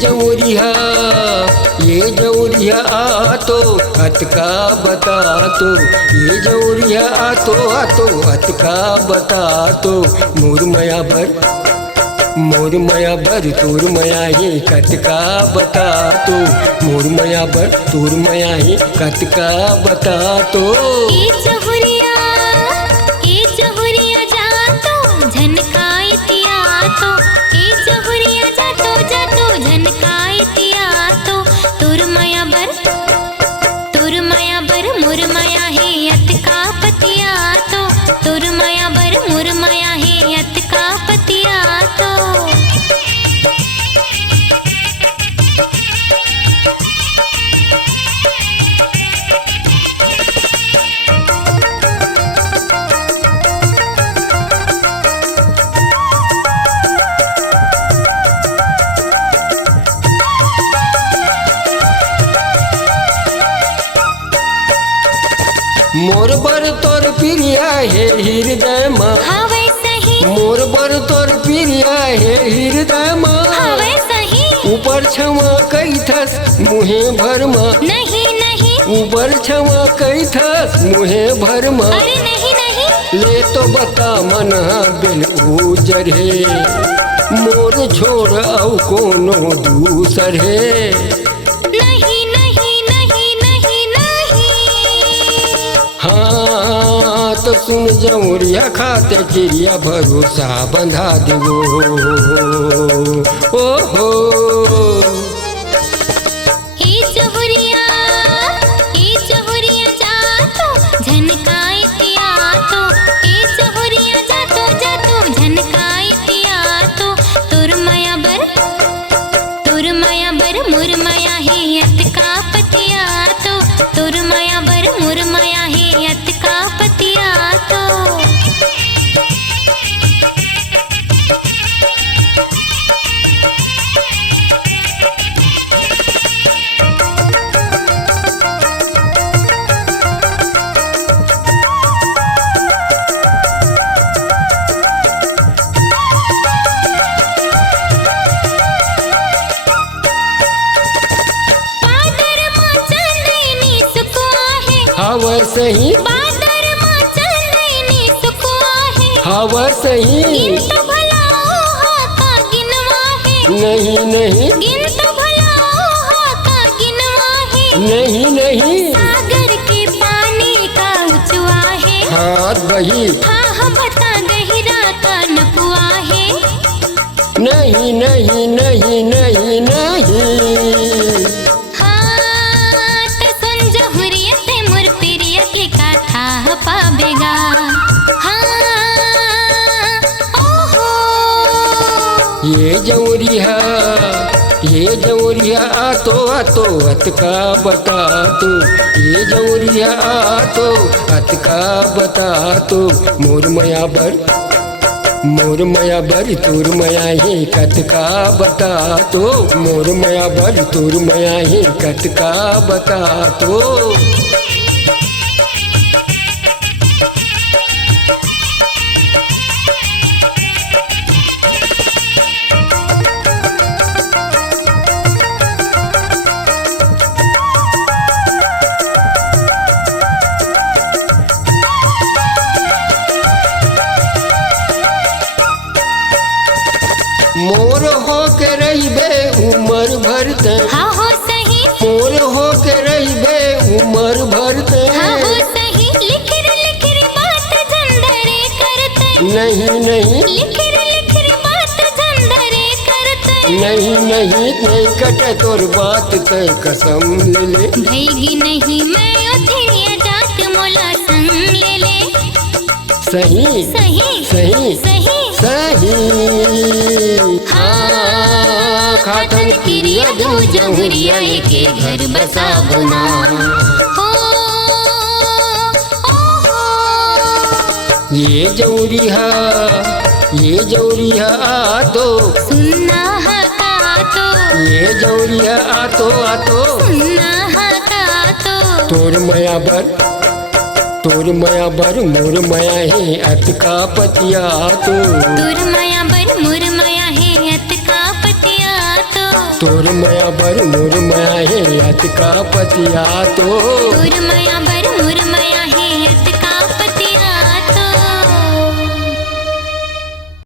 जौरिया आ तो अत का बता तो, ये जौरिया आ तो अत का बता तो। मोर मया बर तोर मया ही कत का बता तो, मोर मया बर तोर मया ही कत का बता तो। ए जहुरिया जा तो झनकाई तिया तो, ए जहुरिया जा तो झनकाई तिया तो। तोर मया बर मोर मया है अत का पतिया तो, तोर मया बर मोर मया है अत का पतिया तो। मोर बर तोर प्रिया है हृदय माँ, हवे सही मोर बर तोर प्रिया है हृदय माँ। हवे सही ऊपर क्षमा कई थस मुहे भरमा, नहीं ऊपर क्षमा कई थस मुहे भरमा। अरे नहीं ले तो बता मन बिल उजर है, मोर छोड़ औ कोनो दूसर है। हाँ तो सुन जौरिया खाते चिड़िया भरोसा बंधा देवो। ओ हो ए जहुरिया जा तो झनकाई तिया तो, ए जहुरिया जा तो झनकाई तिया तो। तोर मया बर मोर मया है अत का पतिया तो, तोर मया बर मोर मया है अत का पतिया तो। हवा सही बादर माँ चंदनी सुकुआ है, हवा सही गिन तो भला ओहा का गिनवा है, नहीं गिन तो भला ओहा का गिनवा है। नहीं सागर के पानी का उचवा है, हाथ बही हाँ बता गहिरा का नपुआ है। नहीं पावेगा ये जौरिया आ तो अत का बता तो, ये जौरिया आ तो अत का बता तो। मोर मया बर तोर मया ही कत का बता तो, मोर मया बर तोर मया ही कत का बता तो। मोर हो के रहिबे उमर भर ते, हाँ हो सही मोर हो के रहिबे उमर भर ते। हाँ हो सही लिखिर बात झंडरे करते, नहीं लिखिर बात झंडरे करते। नहीं कटे तोर बात ते कसम ले ले। भईगी नहीं मैं ओथिया जात मोला संग ले ले। सही हाँ खातन क्रिया दो जौरिया के घर बसा बना। ये जौरिया आ तो सुनना का तो, ये जौरिया आ तो सुनना का तो। तोर मया बर मोर मया है अत का पतिया तो, तोर मया बर मोर मया है अत का पतिया तो। तोर माया बर मोर माया है अत का पतिया तो तोर माया